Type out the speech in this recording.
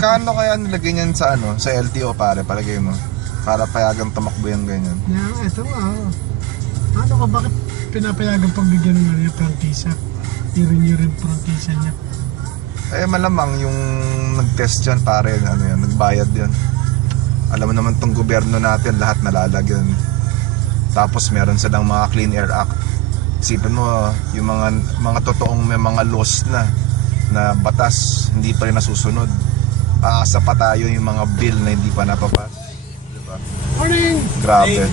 Magkano kaya nilagay niyan sa ano, sa LTO pare, palagay mo? Para payagang tumakbo yan ganyan. Yeah, ito ano ka, bakit pinapayagan pagbigyan ng ano yung prangkisa? I-renew rin prangkisa niya. Eh malamang yung nag-test yan pare, ano yan, nagbayad yan. Alam mo naman tong gobyerno natin, lahat nalalagyan. Tapos meron silang mga Clean Air Act. Isipin mo, yung mga totoong may mga laws na batas, hindi pa rin nasusunod. Aasa pa tayo yung mga bill na hindi pa napapas. Diba? Morning! Grabe.